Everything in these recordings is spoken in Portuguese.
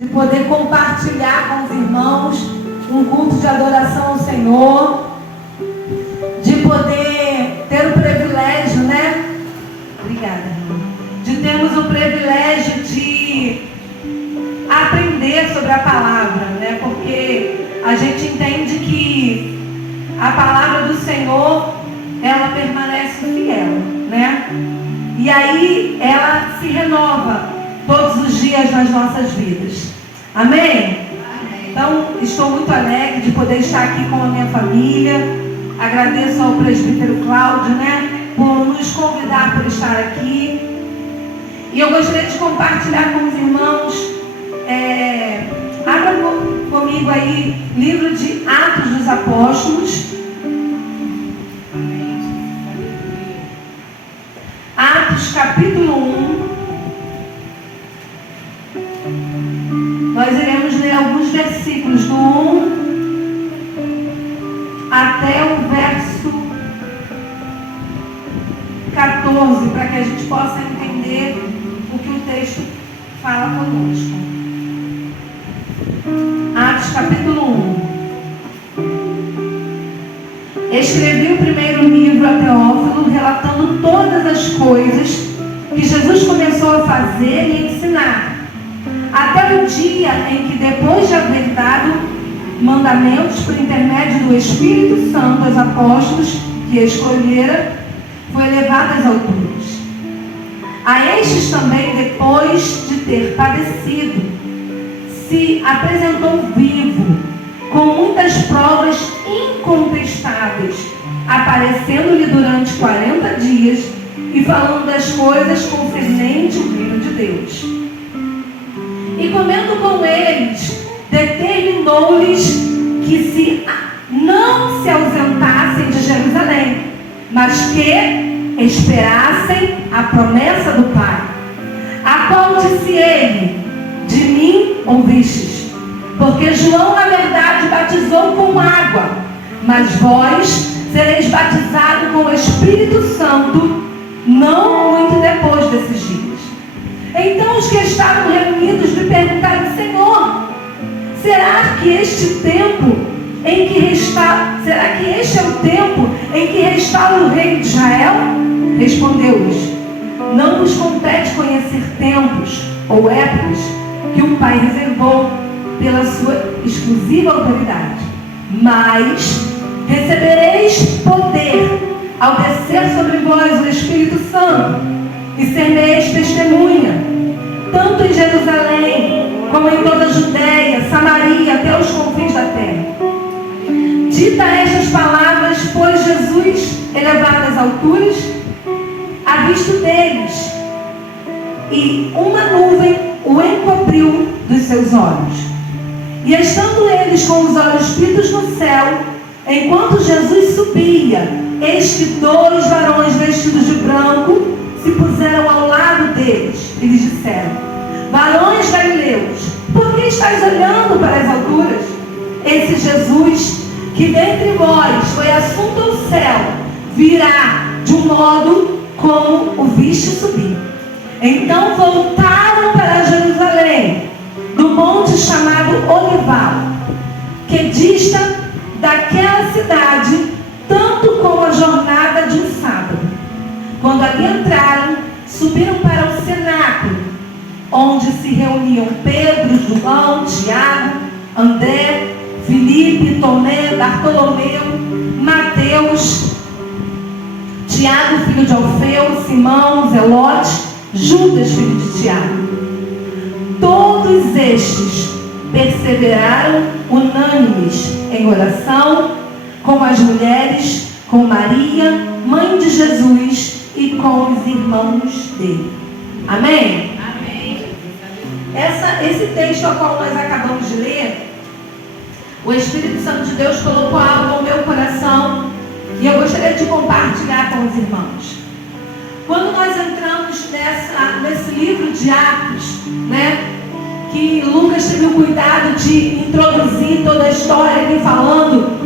de poder compartilhar com os irmãos um culto de adoração ao Senhor, de poder ter o privilégio, né? Obrigada. De termos o privilégio de aprender sobre a palavra, né? Porque a gente entende que a palavra do Senhor, ela permanece fiel, né? E aí ela se renova todos os dias nas nossas vidas. Amém? Amém? Então, estou muito alegre de poder estar aqui com a minha família. Agradeço ao presbítero Cláudio, né, por nos convidar por estar aqui. E eu gostaria de compartilhar com os irmãos. Abra comigo aí, livro de Atos dos Apóstolos. Atos capítulo 1. Nós iremos ler alguns versículos do 1 até o verso 14, para que a gente possa entender o que o texto fala conosco. Atos capítulo 1. Escrevi o primeiro livro a Teófilo, relatando todas as coisas que Jesus começou a fazer e ensinar, até o dia em que, depois de haver dado mandamentos por intermédio do Espírito Santo aos apóstolos que escolhera, foi levado às alturas. A estes também, depois de ter padecido, se apresentou vivo, com muitas provas incontestáveis, aparecendo-lhe durante 40 dias e falando das coisas concernentes ao reino de Deus. E comendo com eles, determinou-lhes que não se ausentassem de Jerusalém, mas que esperassem a promessa do Pai, a qual disse ele: de mim ouvistes, porque João na verdade batizou com água, mas vós sereis batizados com o Espírito Santo não muito depois desses dias. Então os que estavam reunidos lhe perguntaram: Senhor, será que este é o tempo em que restaura o rei de Israel? Respondeu-lhes: não vos compete conhecer tempos ou épocas que o Pai reservou pela sua exclusiva autoridade, mas recebereis poder ao descer sobre vós o Espírito Santo, e sereis testemunha, tanto em Jerusalém, como em toda a Judéia, Samaria, até os confins da terra. Dita estas palavras, pois Jesus, elevado às alturas, à vista deles, e uma nuvem o encobriu dos seus olhos. E estando eles com os olhos fitos no céu, enquanto Jesus subia, eis que 2 varões vestidos de branco se puseram ao lado deles e lhes disseram: varões galileus, por que estáis olhando para as alturas? Esse Jesus, que dentre vós foi assunto ao céu, virá de um modo como o viste subir. Então voltaram para Jerusalém, do monte chamado Olival, que dista daquela cidade tanto como a jornada de um sábado. Quando ali entraram, subiram para o cenáculo, onde se reuniam Pedro, João, Tiago, André, Filipe, Tomé, Bartolomeu, Mateus, Tiago, filho de Alfeu, Simão, Zelote, Judas, filho de Tiago. Todos estes perseveraram unânimes em oração, com as mulheres, com Maria, mãe de Jesus, e com os irmãos dele. Amém? Amém. Esse texto ao qual nós acabamos de ler, o Espírito Santo de Deus colocou algo ao meu coração e eu gostaria de compartilhar com os irmãos. Quando nós entramos nesse livro de Atos, né, que Lucas teve o cuidado de introduzir toda a história ali falando,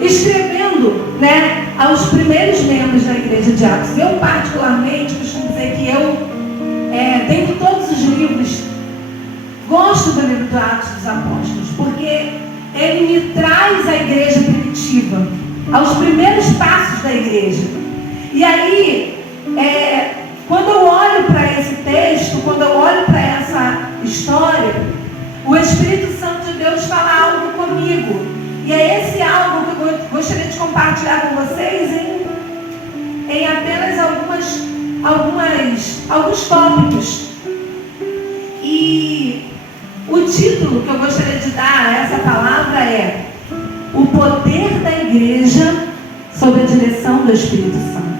escrevendo, né, aos primeiros membros da igreja de Atos. Eu particularmente costumo dizer que eu, dentre todos os livros gosto do livro de Atos dos Apóstolos, porque ele me traz a igreja primitiva, aos primeiros passos da igreja. E aí, quando eu olho para esse texto, quando eu olho para essa história, o Espírito Santo de Deus fala algo comigo. E é esse algo que eu gostaria de compartilhar com vocês em apenas alguns tópicos. E o título que eu gostaria de dar a essa palavra é O Poder da Igreja sob a Direção do Espírito Santo.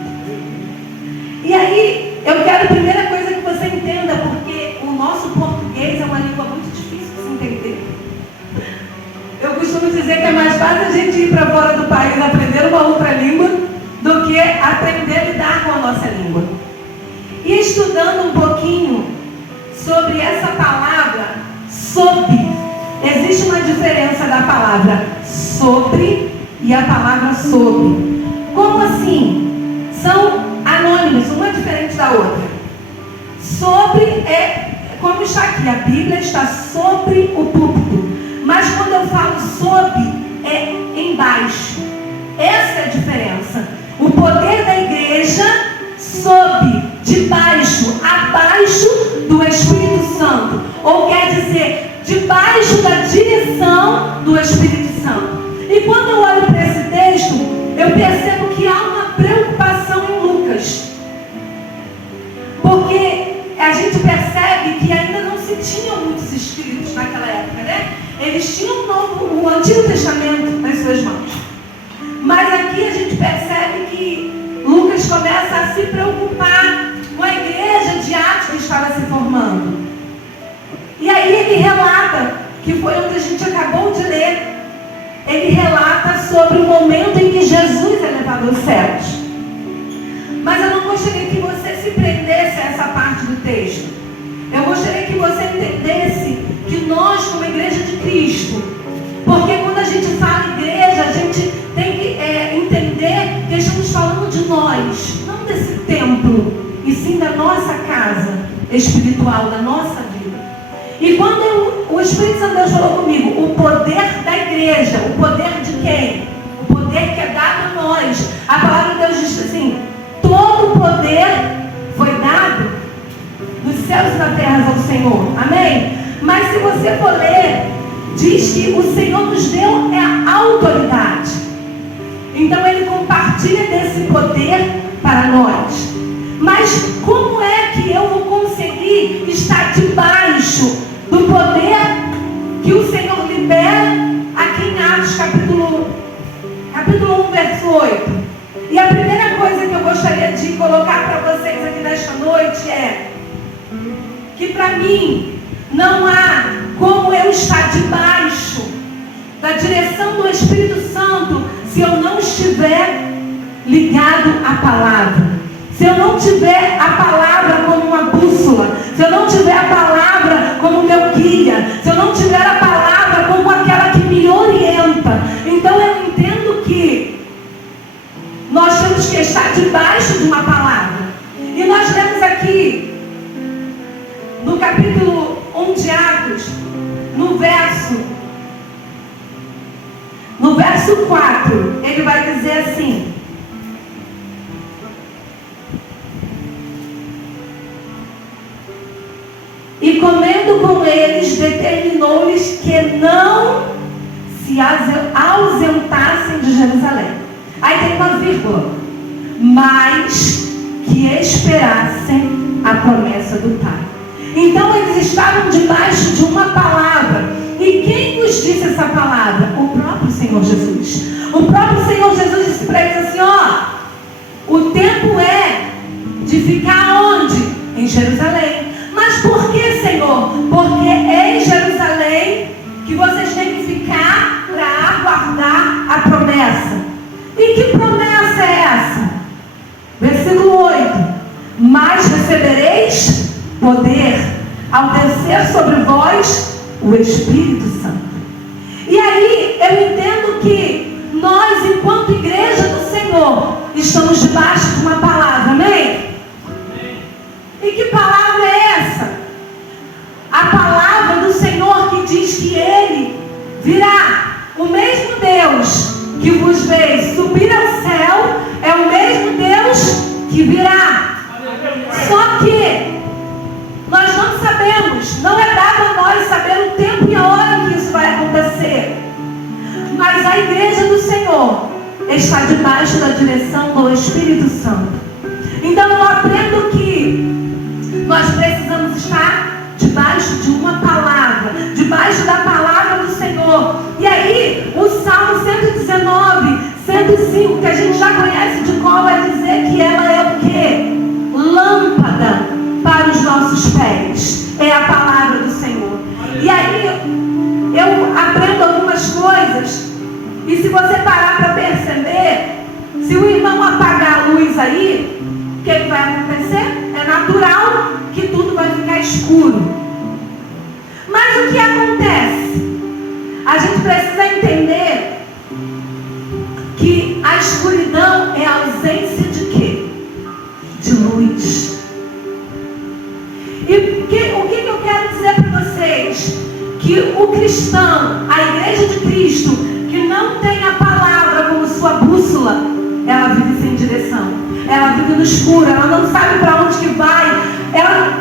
E aí, eu quero a primeira coisa que você entenda, porque o nosso português é uma língua muito difícil de se entender. Eu costumo dizer que é mais fácil a gente ir para fora do país aprender uma outra língua do que aprender a lidar com a nossa língua. E estudando um pouquinho sobre essa palavra, sob, existe uma diferença da palavra sobre e a palavra sob. Como assim? São anônimos, uma diferente da outra. Sobre é como está aqui, a Bíblia está sobre o púlpito. Mas quando eu falo sob, é embaixo. Essa é a diferença. O poder da igreja sob, debaixo, abaixo do Espírito Santo. Ou quer dizer, debaixo da direção do Espírito Santo. E quando eu olho para esse texto, eu percebo que há uma preocupação em Lucas. Porque a gente percebe que ainda não se tinham muitos escritos naquela época, né? Eles tinham o Antigo Testamento nas suas mãos. Mas aqui a gente percebe que Lucas começa a se preocupar com a igreja de Atos que estava se formando. E aí ele relata, que foi onde a gente acabou de ler, ele relata sobre o momento em que Jesus é levado aos céus. Mas eu não gostaria que você se prendesse a essa parte do texto. Eu gostaria que você entendesse que nós, como igreja de Cristo, porque quando a gente fala igreja, a gente tem que entender que estamos falando de nós, não desse templo, e sim da nossa casa espiritual, da nossa vida. E quando o Espírito Santo de Deus falou comigo, o poder da igreja, o poder de quem? O poder que é dado a nós. A palavra de Deus diz assim, todo o poder foi dado nos céus e na terra ao Senhor. Amém? Mas se você for ler, diz que o Senhor nos deu a autoridade. Então ele compartilha desse poder para nós. Mas como é que eu vou conseguir estar debaixo do poder que o Senhor libera aqui em Atos capítulo 1, verso 8? E a primeira coisa que eu gostaria de colocar para vocês aqui nesta noite é que para mim não há como eu estar debaixo da direção do Espírito Santo se eu não estiver ligado à palavra. Se eu não tiver a palavra como uma bússola, se eu não tiver a palavra como meu guia, se eu não tiver a palavra como aquela que me orienta, então eu entendo que nós temos que estar debaixo de uma palavra. E nós temos aqui, no capítulo 1 de Atos, no verso 4, ele vai dizer assim: e comendo com eles, determinou-lhes que não se ausentassem de Jerusalém. Aí tem uma vírgula. Mas que esperassem a promessa do Pai. Então eles estavam debaixo de uma palavra. E quem nos disse essa palavra? O próprio Senhor Jesus. O próprio Senhor Jesus disse para eles assim, o tempo é de ficar onde? Em Jerusalém. Mas por que, Senhor? Porque é em Jerusalém que vocês têm que ficar para aguardar a promessa. E que promessa é essa? Versículo 8. Mas recebereis poder ao descer sobre vós o Espírito Santo. E aí eu entendo que nós, enquanto igreja do Senhor, estamos debaixo de uma palavra, amém? E que palavra é essa? A palavra do Senhor virá. O mesmo Deus que vos fez subir ao céu é o mesmo Deus que virá. Só que nós não sabemos, não é dado a nós saber o tempo e a hora em que isso vai acontecer. Mas a igreja do Senhor está debaixo da direção do Espírito Santo. Então eu aprendo que nós precisamos estar debaixo de uma palavra, debaixo da palavra do Senhor. E aí, o Salmo 119, 105, que a gente já conhece de qual, vai dizer que ela é o quê? Lâmpada para os nossos pés. É a palavra do Senhor. E aí, eu aprendo algumas coisas. E se você parar para perceber, se o irmão apagar a luz aí, o que vai acontecer? É natural que tudo vai ficar escuro. Mas o que acontece? A gente precisa entender que a escuridão é a ausência de quê? De luz. E o que eu quero dizer para vocês? Que o cristão, a igreja de Cristo, que não tem a palavra como sua bússola, ela vive sem direção. Ela vive no escuro, ela não sabe para onde que vai. Ela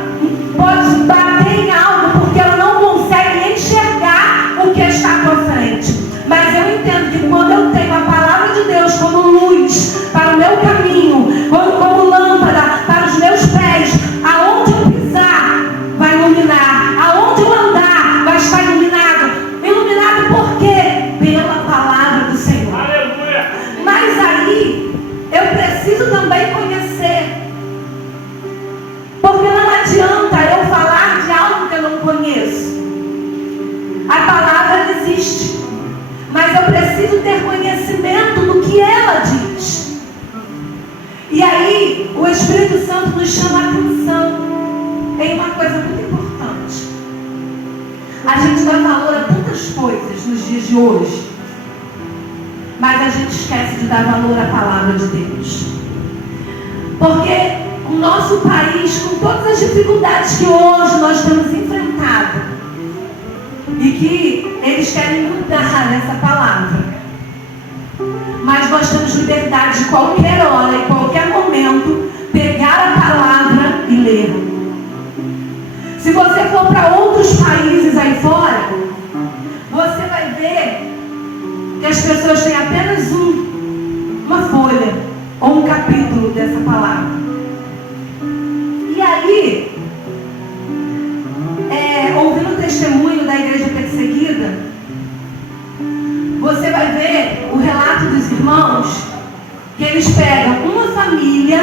pode bater em algo porque ela não consegue enxergar o que está à sua frente. Mas eu entendo que quando eu tenho a palavra de Deus como luz para o meu caminho, como lâmpada para os meus pés, aonde eu pisar vai iluminar, aonde eu andar vai estar iluminado. Iluminado por quê? Pela palavra do Senhor. Aleluia. Mas aí eu preciso também conhecer. Porque não adianta eu falar de algo que eu não conheço. A palavra existe. Mas eu preciso ter conhecimento do que ela diz. E aí, o Espírito Santo nos chama a atenção em uma coisa muito importante. A gente dá valor a tantas coisas nos dias de hoje, mas a gente esquece de dar valor à palavra de Deus. Porque o nosso país, com todas as dificuldades que hoje nós temos enfrentado, e que eles querem mudar essa palavra, mas nós temos liberdade de qualquer hora e qualquer momento pegar a palavra e ler. Se você for para outros países aí fora, você vai ver que as pessoas têm apenas uma folha ou um capítulo dessa palavra. E aí, ouvindo o testemunho da igreja perseguida, você vai ver o relato dos irmãos, que eles pegam uma família,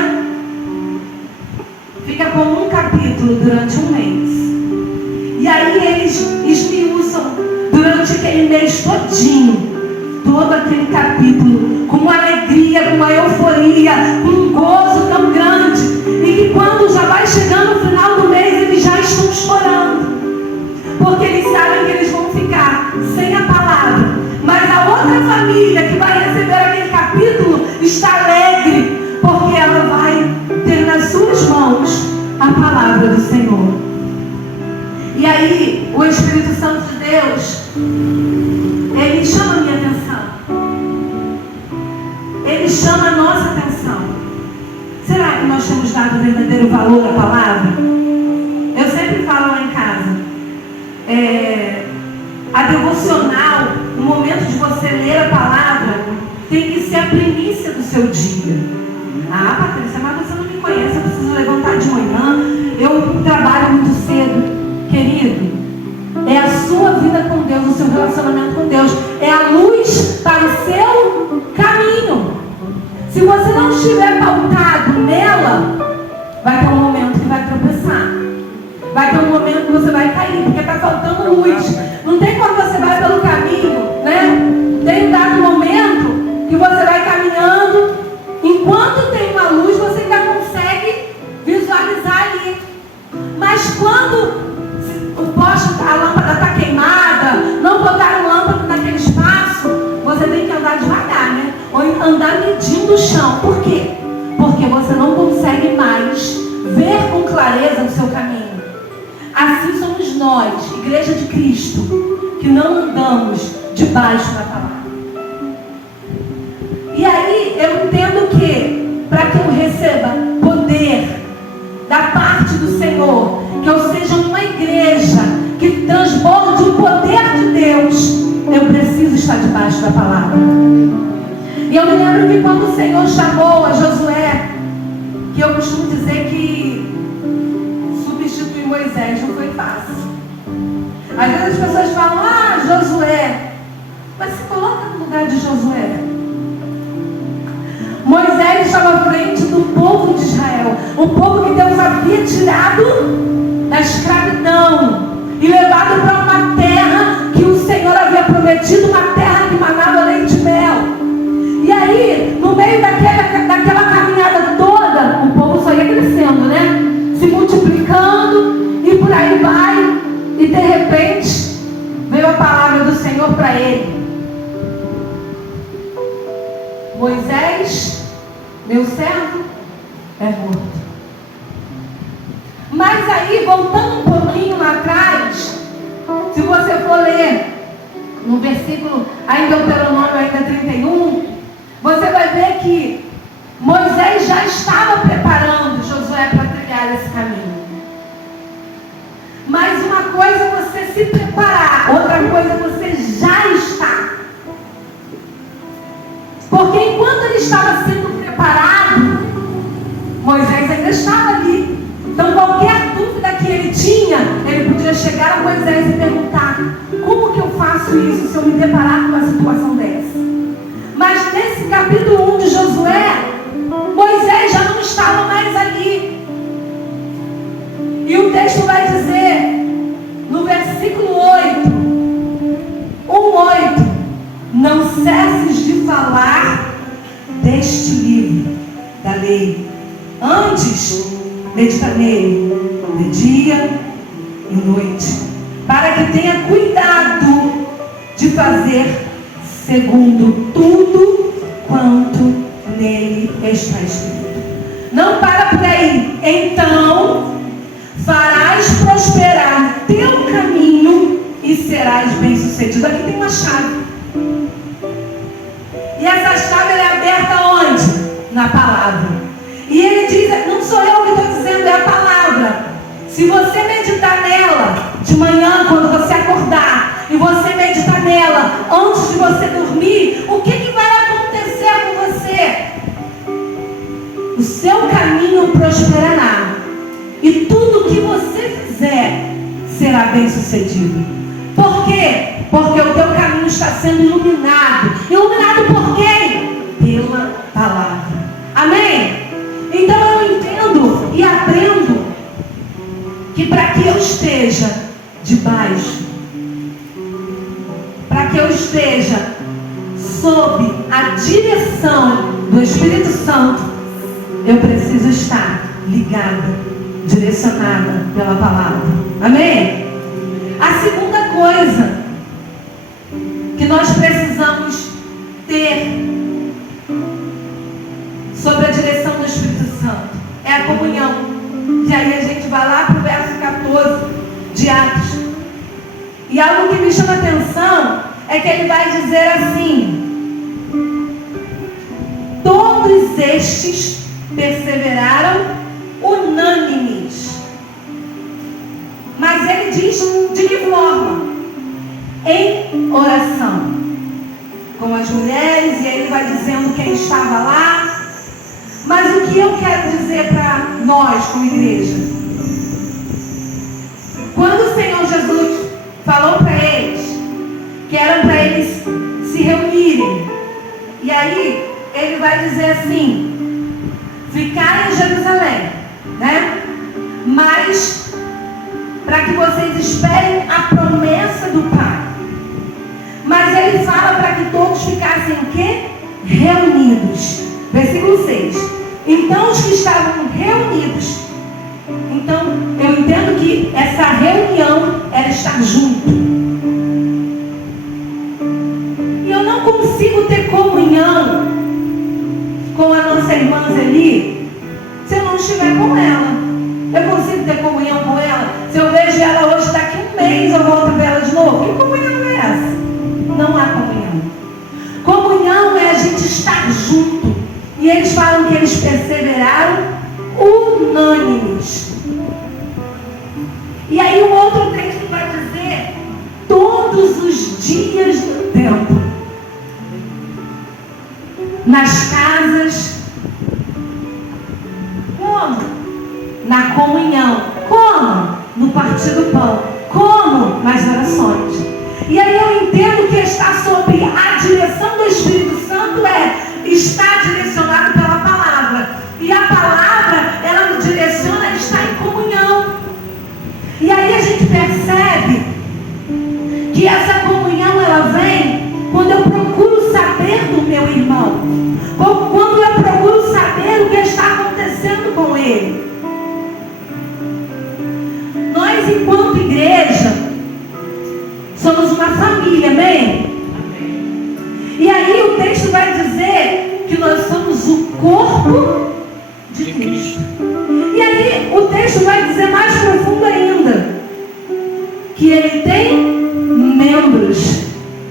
fica com um capítulo durante um mês, e aí eles esmiuçam durante aquele mês todinho todo aquele capítulo, com uma alegria, com uma euforia, com um gozo tão grande, e que quando já vai chegando no final do mês, eles já estão chorando, porque eles sabem que eles vão ficar sem a palavra. Mas a outra família que vai receber aquele capítulo está alegre, porque ela vai ter nas suas mãos a palavra do Senhor. E aí, o Espírito Santo de Deus, ele chama a minha atenção. Ele chama a nossa atenção. Será que nós temos dado o verdadeiro valor à palavra? Eu sempre falo lá em casa, a devocional, o momento de você ler a palavra, tem que ser a primícia do seu dia. Ah, Patrícia, mas você não me conhece, eu preciso levantar de manhã, eu trabalho muito cedo. Querido, é a sua vida com Deus, o seu relacionamento com Deus, é a luz para o seu caminho. Se você não estiver pautado nela, vai ter um momento que vai tropeçar. Vai ter um momento que você vai cair, porque está faltando luz. Não tem quando você vai pelo caminho, né? Tem um dado momento que você vai caminhando, enquanto tem uma luz, você ainda consegue visualizar ali. Mas quando o poste, a lâmpada está queimada, não botaram lâmpada naquele espaço, você tem que andar devagar, né? Ou andar medindo o chão. Por quê? Porque você não consegue mais ver com clareza o seu caminho. Assim somos nós, Igreja de Cristo, que não andamos debaixo da palavra. E aí eu entendo que, para que eu receba poder da parte do Senhor, que eu seja uma igreja que transborde o poder de Deus, eu preciso estar debaixo da palavra. E eu me lembro que quando o Senhor chamou a Josué, que eu costumo dizer que substituir Moisés não foi fácil. Às vezes as pessoas falam, Josué, mas se coloca no lugar de Josué. Moisés estava à frente do povo de Israel, o povo que Deus havia tirado da escravidão e levado para uma terra que o Senhor havia prometido, uma terra que manava leite e mel. E aí, no meio daquela caminhada toda, o povo só ia crescendo, né? Se multiplicando e por aí vai. E de repente, veio a palavra do Senhor para ele. Moisés, meu servo, é morto. Mas aí, voltando um pouquinho lá atrás, se você for ler no versículo, aí em Deuteronômio ainda 31, você vai ver que Moisés já estava preparando Josué para trilhar esse caminho. Mas uma coisa é você se preparar, outra coisa é você já estar. Porque enquanto ele estava sendo preparado, Moisés ainda estava ali. Então qualquer dúvida que ele tinha, ele podia chegar a Moisés e perguntar: como que eu faço isso se eu me deparar com uma situação dessa? Mas nesse capítulo 1 de Josué, Moisés já não estava mais ali. E o texto vai dizer, no versículo 8, 1:8, não cesses de falar deste livro da lei. Antes, medita nele de dia e noite, para que tenha cuidado de fazer segundo tudo quanto nele está escrito. Não para por aí. Então farás prosperar teu caminho e serás bem-sucedido. Aqui tem uma chave. E essa chave é aberta onde? Na palavra. E ele diz, não sou eu que estou dizendo, é a palavra. Se você meditar nela de manhã, quando você acordar, e você meditar nela antes de você dormir, o que vai acontecer com você? O seu caminho prosperará. E tudo que você fizer será bem sucedido. Por quê? Porque o teu caminho está sendo iluminado. Iluminado por quem? Pela palavra. Amém? Então eu entendo e aprendo que para que eu esteja debaixo, para que eu esteja sob a direção do Espírito Santo, eu preciso estar ligada, direcionada pela palavra. Amém? A segunda coisa que nós precisamos ter sobre a direção do Espírito Santo é a comunhão. E aí a gente vai lá para o verso 14 de Atos. E algo que me chama a atenção é que ele vai dizer assim: todos estes perseveraram unânimes. Mas ele diz de que forma? Em oração. Com as mulheres, e aí ele vai dizendo quem estava lá. Mas o que eu quero dizer para nós como igreja? Quando o Senhor Jesus falou para eles que eram para eles se reunirem, e aí ele vai dizer assim: ficar em Jerusalém, né? Mas para que vocês esperem a promessa do Pai. Mas ele fala para que todos ficassem o quê? Reunidos. Versículo 6. Então os que estavam reunidos, então eu entendo que essa reunião era estar junto. E eu não consigo ter comunhão com a nossa irmã Zeli se eu não estiver com ela. Eu consigo ter comunhão com ela se eu vejo ela hoje, daqui um mês eu volto a ver ela de novo? Que comunhão é essa? Não há E eles falam que eles perseveraram unânimes. E aí o outro texto vai dizer, todos os dias do templo, nas casas, como? Na comunhão, como? No partir do pão, como? Nas orações. E aí eu entendo que estar sob a direção do Espírito Santo estar direcionado pela palavra. E a palavra, ela nos direciona a estar em comunhão. E aí a gente percebe que essa comunhão, ela vem quando eu procuro saber do meu irmão. Quando eu procuro saber o que está acontecendo com ele. Nós, enquanto igreja, somos uma família, amém? E aí o texto vai dizer que nós somos o corpo de Cristo. E aí o texto vai dizer mais profundo ainda, que ele tem membros.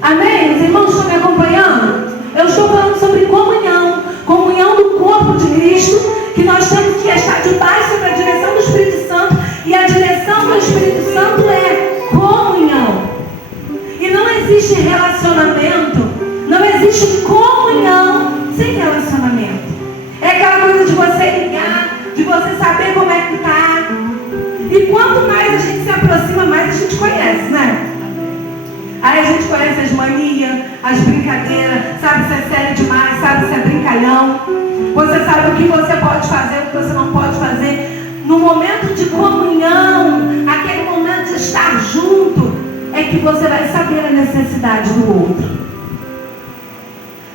Amém? Os irmãos estão me acompanhando? Eu estou falando sobre comunhão. Comunhão do corpo de Cristo, que nós temos que estar debaixo sobre a direção do Espírito Santo. E a direção do Espírito Santo é comunhão. E não existe relacionamento, não existe comunhão sem relacionamento. É aquela coisa de você ligar, de você saber como é que está. E quanto mais a gente se aproxima, mais a gente conhece, né? Aí a gente conhece as manias, as brincadeiras, sabe se é sério demais, sabe se é brincalhão. Você sabe o que você pode fazer, o que você não pode fazer. No momento de comunhão, aquele momento de estar junto, é que você vai saber a necessidade do outro.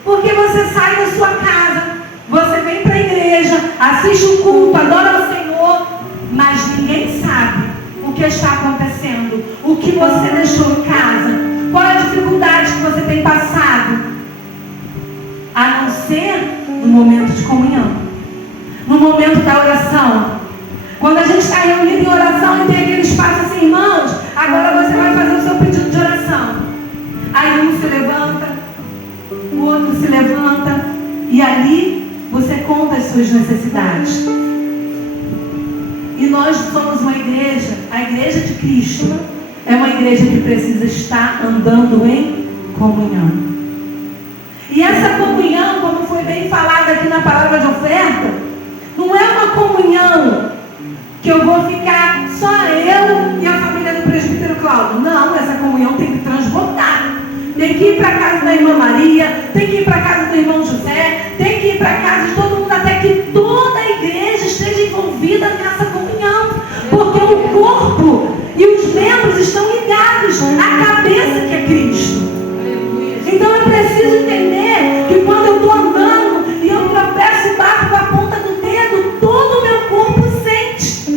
Porque você sai da sua casa, você vem para a igreja, assiste o culto, adora o Senhor, mas ninguém sabe o que está acontecendo, o que você deixou em casa, qual é a dificuldade que você tem passado, a não ser no momento de comunhão, no momento da oração. Quando a gente está reunido em oração e tem aquele espaço assim, irmãos, agora você vai fazer o seu pedido de oração. Aí um se levanta, o outro se levanta, e ali você conta as suas necessidades. E nós somos uma igreja, a igreja de Cristo, é uma igreja que precisa estar andando em comunhão. E essa comunhão, como foi bem falado aqui na palavra de oferta, não é uma comunhão que eu vou ficar só eu e a família do presbítero Cláudio. Não, essa comunhão tem que transbordar. Tem que ir para a casa da irmã Maria, tem que ir para a casa do irmão José, tem que ir para a casa de todo mundo, até que toda a igreja esteja envolvida nessa comunhão. Porque o corpo e os membros estão ligados à cabeça que é Cristo. Então eu preciso entender que quando eu estou andando e eu tropeço e bato com a ponta do dedo, todo o meu corpo sente.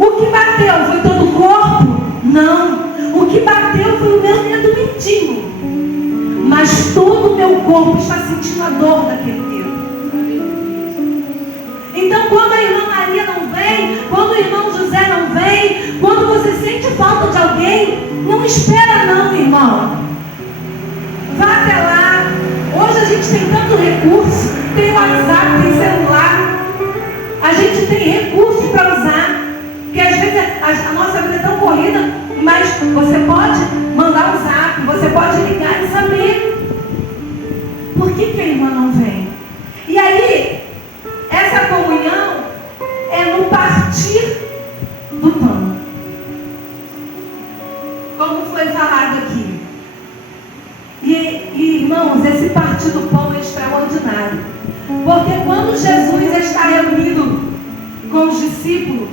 O que bateu foi todo o corpo? Não. O que bateu foi o meu dedo mindinho. Mas todo o meu corpo está sentindo a dor daquele dedo. Então quando a irmã Maria não vem, quando o irmão José não vem, quando você sente falta de alguém, não espera não, irmão. Vá até lá. Hoje a gente tem tanto recurso, tem WhatsApp, tem celular. A gente tem recursos para usar. Porque às vezes a nossa vida é tão corrida, mas você pode mandar um zap, você pode ligar e saber por que a irmã não vem. E aí, essa comunhão é no partir do pão. Como foi falado aqui. E irmãos, esse partir do pão é extraordinário. Porque quando Jesus está reunido com os discípulos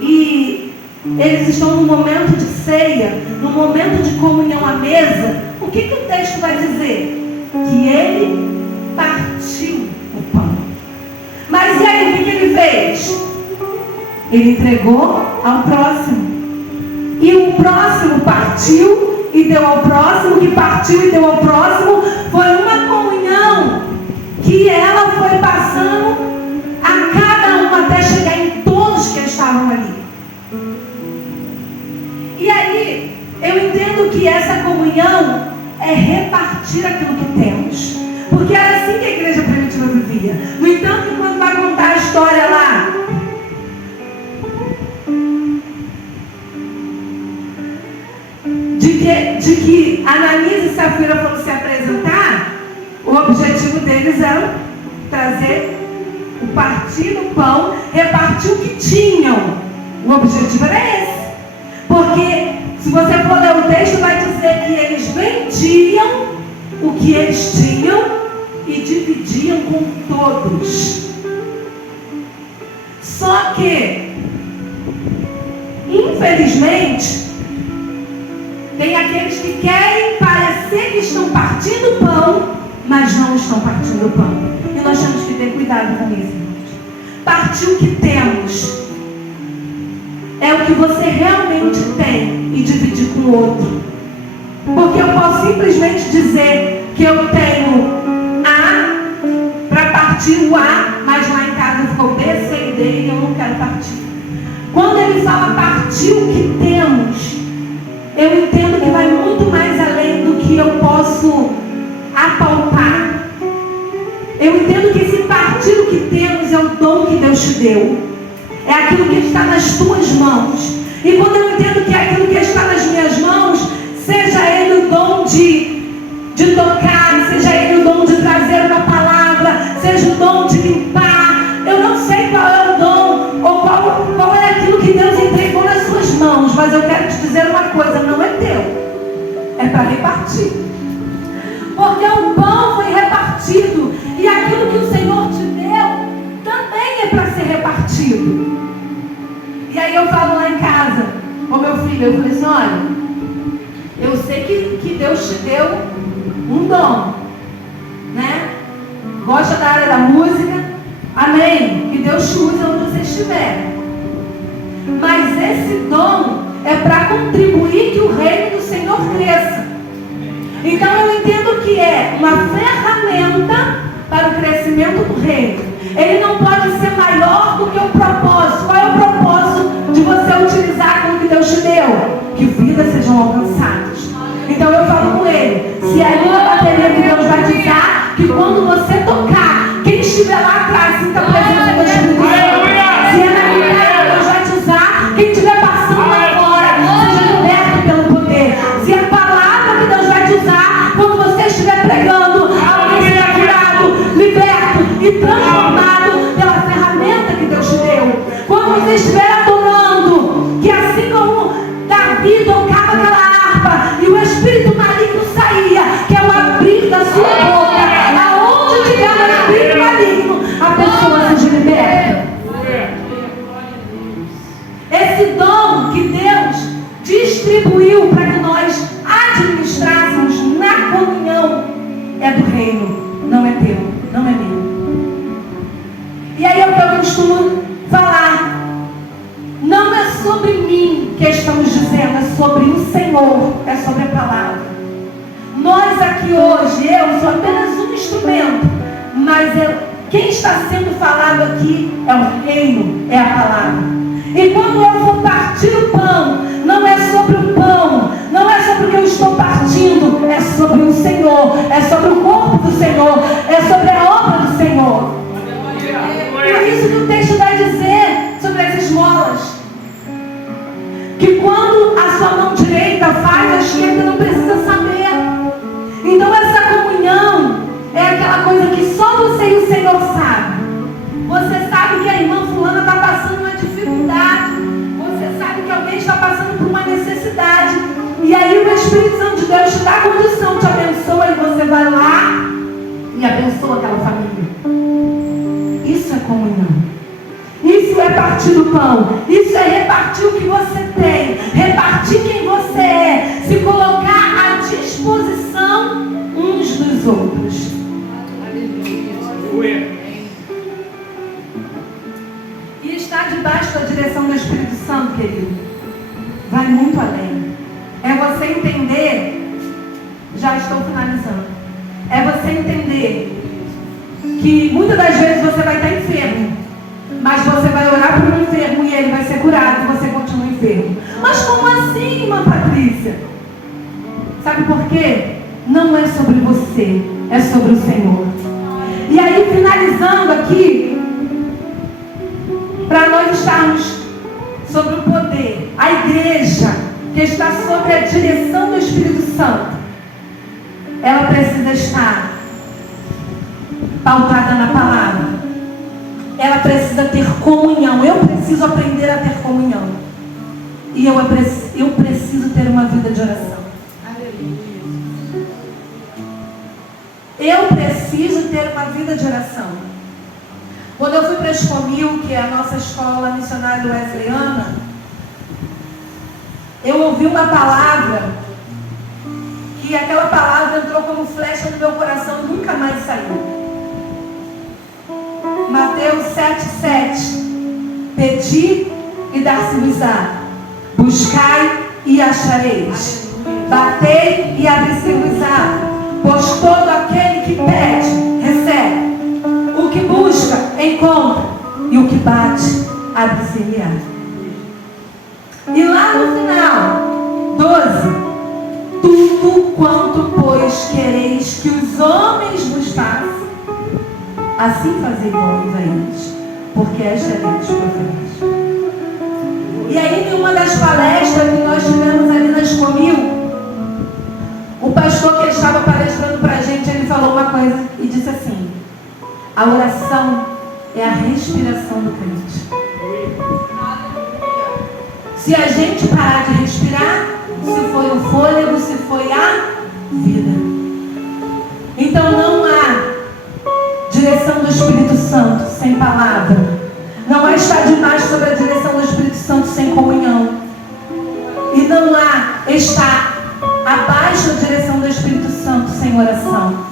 e eles estão no momento de ceia, no momento de comunhão à mesa, o que o texto vai dizer? Que ele partiu o pão. Mas e aí, o que ele fez? Ele entregou ao próximo. E o próximo partiu e deu ao próximo, que partiu e deu ao próximo. Foi uma comunhão que ela foi passando a cada um até chegar em todos que estavam ali. E aí, eu entendo que essa comunhão é repartir aquilo que temos. Porque era assim que a igreja primitiva vivia. No entanto, quando vai contar a história lá, de que Ananias e Safira foram se apresentar, o objetivo deles era trazer o partir do pão, repartir o que tinham. O objetivo era esse. Porque se você for ler o texto, vai dizer que eles vendiam o que eles tinham e dividiam com todos. Só que, infelizmente, tem aqueles que querem parecer que estão partindo pão, mas não estão partindo pão. E nós temos que ter cuidado com isso, irmãos. Partir o que temos é o que você realmente tem e dividir com o outro. Porque eu posso simplesmente dizer que eu tenho A para partir o A, mas lá em casa ficou B, C e D e eu não quero partir. Quando ele fala partir o que temos, eu entendo que vai muito mais além do que eu posso apalpar. Eu entendo que esse partir o que temos é o dom que Deus te deu. É aquilo que está nas tuas mãos. E quando eu entendo que é aquilo que está nas minhas mãos, seja ele o dom de tocar, seja ele o dom de trazer uma palavra, seja o dom de limpar, eu não sei qual é o dom ou qual é aquilo que Deus entregou nas suas mãos, mas eu quero te dizer uma coisa, não é teu, é para repartir. Porque o pão foi repartido e aquilo que o Senhor te deu também é para ser repartido. E aí eu falo lá em casa com meu filho, eu falei assim, olha, eu sei que Deus te deu um dom, né? Gosta da área da música, amém, que Deus te use onde você estiver. Mas esse dom é para contribuir que o reino do Senhor cresça. Então eu entendo que é uma ferramenta para o crescimento do reino. Ele não pode ser maior do que o propósito. Qual é o propósito de você utilizar aquilo que Deus te deu? Que vidas sejam alcançadas. Então eu falo com ele, se é ali na bateria que Deus vai te dar, que quando você tocar, quem estiver lá atrás sinta a presença do Espírito Santo. Se é na guitarra, Deus vai te usar, quem estiver passando lá fora, seja liberto pelo poder. Se é a palavra que Deus vai te usar, quando você estiver pregando, alguém será curado, liberto e transformado pela ferramenta que Deus te deu. Quando você estiver adorando, que assim como Davi tocava aquela harpa e o espírito maligno saía, que é o abrir da sua boca, aonde tiver o espírito maligno, a pessoa seja liberta. Esse dom que Deus distribuiu para que nós administrássemos na comunhão é do reino, não é teu, não é meu. E aí é o que eu costumo falar. Não é sobre mim que estamos dizendo, é sobre o Senhor, é sobre a palavra. Nós aqui hoje, eu sou apenas um instrumento, mas quem está sendo falado aqui é o reino, é a palavra. E quando eu for partir o pão, não é sobre o pão, não é sobre o que eu estou partindo, é sobre o Senhor, é sobre o corpo do Senhor, é sobre a obra do Senhor. Por isso que o texto vai dizer sobre as esmolas, que quando a sua mão direita faz, a esquerda não precisa saber. Então essa comunhão é aquela coisa que só você e o Senhor sabem. Você sabe que a irmã fulana está passando uma dificuldade, você sabe que alguém está passando por uma necessidade, e aí o Espírito Santo de Deus te dá condição, te abençoa, e você vai lá e abençoa aquela família. Isso é comunhão. Isso é partir do pão. Isso é repartir o que você tem, repartir quem você é, se colocar à disposição uns dos outros. E estar debaixo da direção do Espírito Santo, querido, vai muito além. É você entender, já estou finalizando, é você entender que muitas das vezes você vai estar enfermo, mas você vai orar por um enfermo e ele vai ser curado e você continua enfermo. Mas como assim, irmã Patrícia? Sabe por quê? Não é sobre você, é sobre o Senhor. E aí, finalizando aqui, para nós estarmos sobre o poder, a igreja que está sob a direção do Espírito Santo, ela precisa estar pautada na palavra. Ela precisa ter comunhão. Eu preciso aprender a ter comunhão. E eu preciso ter uma vida de oração. Eu preciso ter uma vida de oração. Quando eu fui para a Escomil, que é a nossa escola missionária wesleyana, eu ouvi uma palavra, que aquela palavra entrou como flecha no meu coração e nunca mais saiu. Mateus 7,7. Pedi e dar-se-vos-á. Buscai e achareis. Batei e abrir-se-vos-á. Pois todo aquele que pede, recebe. O que busca, encontra. E o que bate, abre-se-lhe-á. E lá no final, 12. Tudo quanto, pois, quereis que os homens vos façam, assim fazei vós a eles, porque esta é a lei dos profetas. E aí, em uma das palestras que nós tivemos ali na Escomil, o pastor que estava palestrando para a gente, ele falou uma coisa e disse assim: a oração é a respiração do crente. Se a gente parar de respirar, se foi o fôlego, se foi a vida. Então não há direção do Espírito Santo sem palavra. Não há estar demais sobre a direção do Espírito Santo sem comunhão. E não há estar abaixo da direção do Espírito Santo sem oração.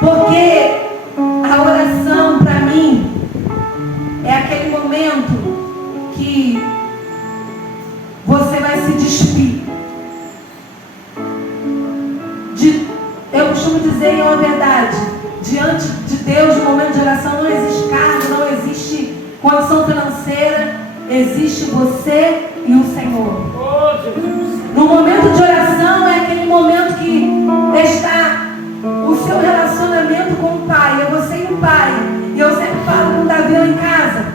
Porque a oração, para mim, é aquele momento que você vai se despir. Eu costumo dizer, é uma verdade, diante de Deus, no momento de oração, não existe cargo, não existe condição financeira, existe você e o Senhor. No momento de oração é aquele momento que está o seu relacionamento com o Pai, é você e o Pai. E eu sempre falo com o Davi lá em casa,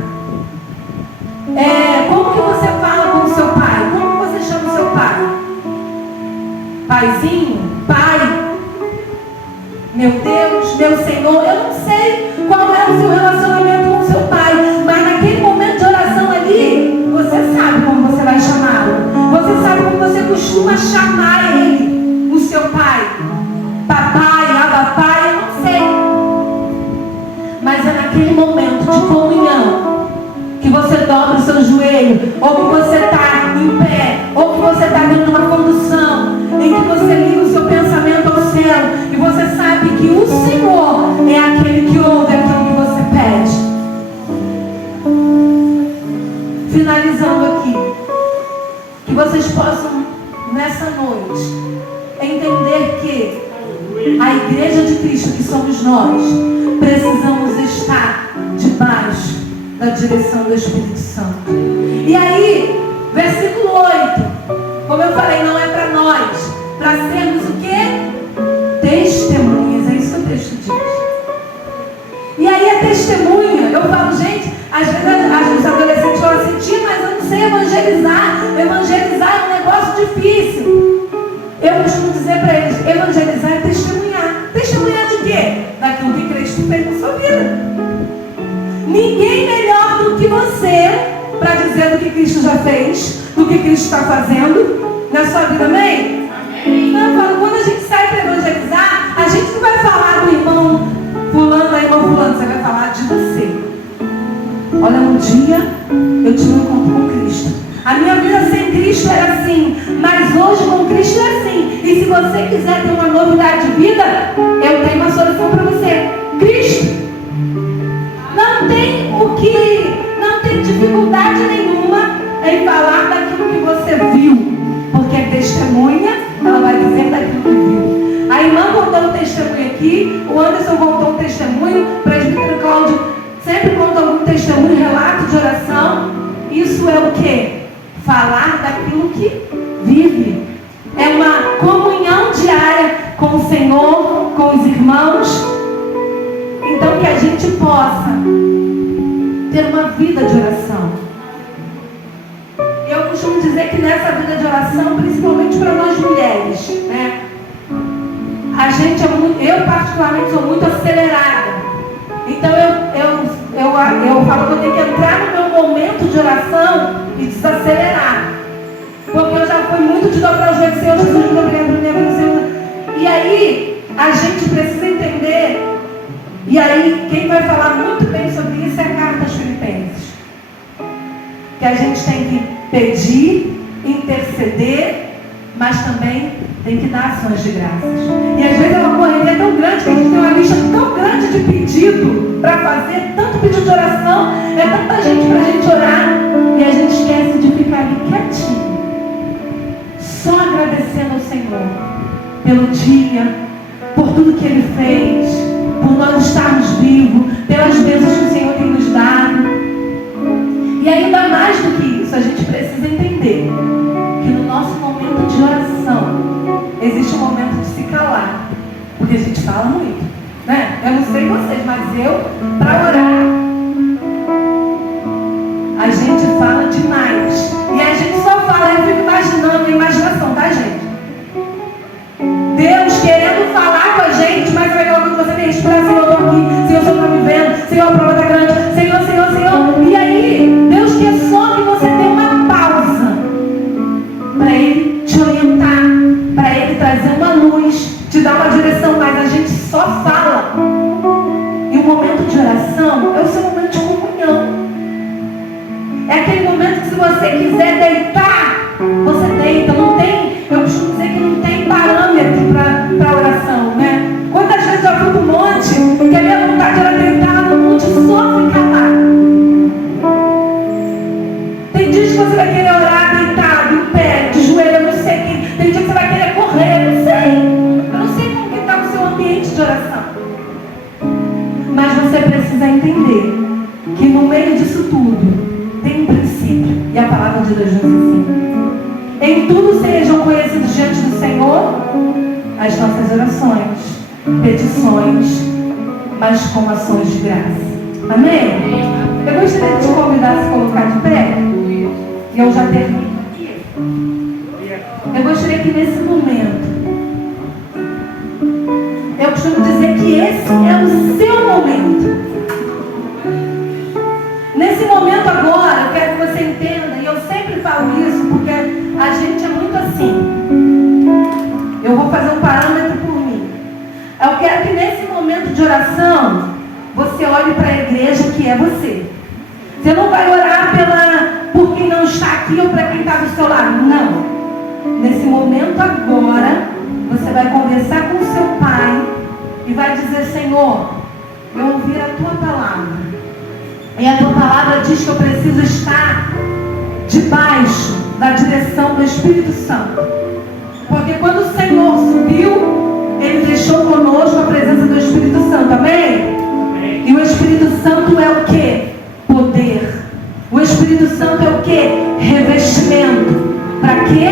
como que você fala com o seu pai? Como que você chama o seu pai? Paizinho? Pai? Meu Deus, meu Senhor? Eu não sei qual é o seu relacionamento com o seu pai, mas naquele momento de oração ali, você sabe como você vai chamá-lo. Você sabe como você costuma chamar ele, o seu pai. Papai, abapai, eu não sei. Mas é naquele momento de comunhão que você dobra o seu joelho, ou que você está em pé, ou que você está dentro de uma condução, em que você liga o seu pensamento ao céu, e você sabe que o Senhor é aquele que ouve aquilo que você pede. Finalizando aqui, que vocês possam, nessa noite, entender que a igreja de Cristo, que somos nós, precisamos estar debaixo da direção do Espírito Santo. E aí, versículo 8, como eu falei, não é para nós, para sermos o quê? Testemunhas, é isso que o texto diz. E aí a testemunha, eu falo, gente, às vezes os adolescentes falam assim, tia, mas eu não sei evangelizar. Evangelizar é um negócio difícil. Eu costumo dizer para eles, evangelizar é testemunhar. Testemunhar de quê? Daquilo que Cristo fez na sua vida. Ninguém melhor do que você para dizer do que Cristo já fez, do que Cristo está fazendo na sua vida, amém? Amém. Então, eu falo, quando a gente sai para evangelizar, a gente não vai falar do irmão fulano, da irmã fulano, você vai falar de você. Olha, um dia eu tive um encontro com Cristo. A minha vida sem Cristo era assim, mas hoje com Cristo é assim. E se você quiser ter uma novidade de vida, eu tenho uma solução para você. Cristo. Não tem dificuldade nenhuma em falar daquilo que você viu, porque é testemunha, ela vai dizer daquilo que viu. A irmã contou um testemunho aqui, o Anderson contou um testemunho, o presbítero Cláudio sempre conta algum testemunho, relato de oração. Isso é o quê? Falar daquilo que vive. É uma comunhão diária com o Senhor, com os irmãos. Então, que a gente possa ter uma vida de oração. Eu costumo dizer que nessa vida de oração, principalmente para nós mulheres, né? A gente é muito, eu particularmente sou muito acelerada. Então eu falo que eu tenho que entrar no meu momento de oração e desacelerar. Porque eu já fui muito de dobrar os joelhos, Senhor Jesus, muito obrigado por minha vida, Senhor. E aí, a gente precisa entender. E aí, quem vai falar muito bem sobre isso é a carta aos Filipenses. Que a gente tem que pedir, interceder, mas também tem que dar ações de graças. E às vezes é uma correria tão grande que a gente tem uma lista tão grande de pedido para fazer, tanto pedido de oração, é tanta gente para a gente orar, e a gente esquece de ficar ali quietinho, só agradecendo ao Senhor pelo dia, por tudo que Ele fez, por nós estarmos vivos, pelas bênçãos que o Senhor tem nos dado. E ainda mais do que isso, a gente precisa entender que no nosso momento de oração existe um momento de se calar, porque a gente fala muito, né? Eu não sei vocês, mas eu, para orar, a gente fala demais. E a gente só fala, eu fico imaginando, a imaginação, tá, gente? Deus querendo falar com a gente, mas vai logo que você tem que esperar, Senhor, eu estou aqui, Senhor, o Senhor está me vendo, Senhor, a prova está grande, Senhor, Senhor, Senhor. E aí, Deus quer só que você tenha uma pausa para Ele te orientar, para Ele trazer uma luz, te dar uma direção, mas a gente só fala. E o momento de oração é o seu momento de comunhão. É aquele momento que, se você quiser deitar, você deita. Não tem, eu costumo dizer que não tem parâmetro para oração, né? Quantas vezes eu fui para o monte, que a minha vontade era deitar no monte só ficar lá. Tem dias que você vai querer orar deitado, em pé, de joelho, eu não sei. Tem dias que você vai querer correr, eu não sei. Eu não sei como que está o seu ambiente de oração. Mas você precisa entender que no meio disso tudo tem um princípio. E a palavra de Deus diz assim: em tudo sejam conhecidos diante do Senhor as nossas orações, petições, mas com ações de graça. Amém? Eu gostaria de te convidar a se colocar de pé. E eu já termino aqui. Eu gostaria que nesse momento, eu costumo dizer que esse é o seu momento. Nesse momento agora, eu quero que você entenda, e eu sempre falo isso, porque a gente é muito assim. Eu vou fazer um parâmetro por mim. Eu quero que nesse momento de oração, você olhe para a igreja que é você. Você não vai orar por quem não está aqui ou para quem está do seu lado. Não. Nesse momento agora, você vai conversar com o seu pai e vai dizer: Senhor, eu ouvi a tua palavra. E a tua palavra diz que eu preciso estar debaixo da direção do Espírito Santo. Porque quando o Senhor subiu, Ele deixou conosco a presença do Espírito Santo. Amém? Amém. E o Espírito Santo é o quê? Poder. O Espírito Santo é o quê? Revestimento. Para quê?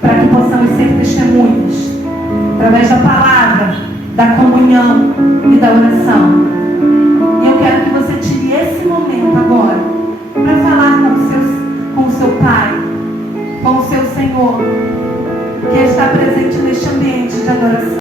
Para que possamos ser testemunhas. Através da palavra, da comunhão e da oração. E eu quero que você tire esse momento agora para falar com o seu Pai, com o seu Senhor, que está presente neste ambiente de adoração.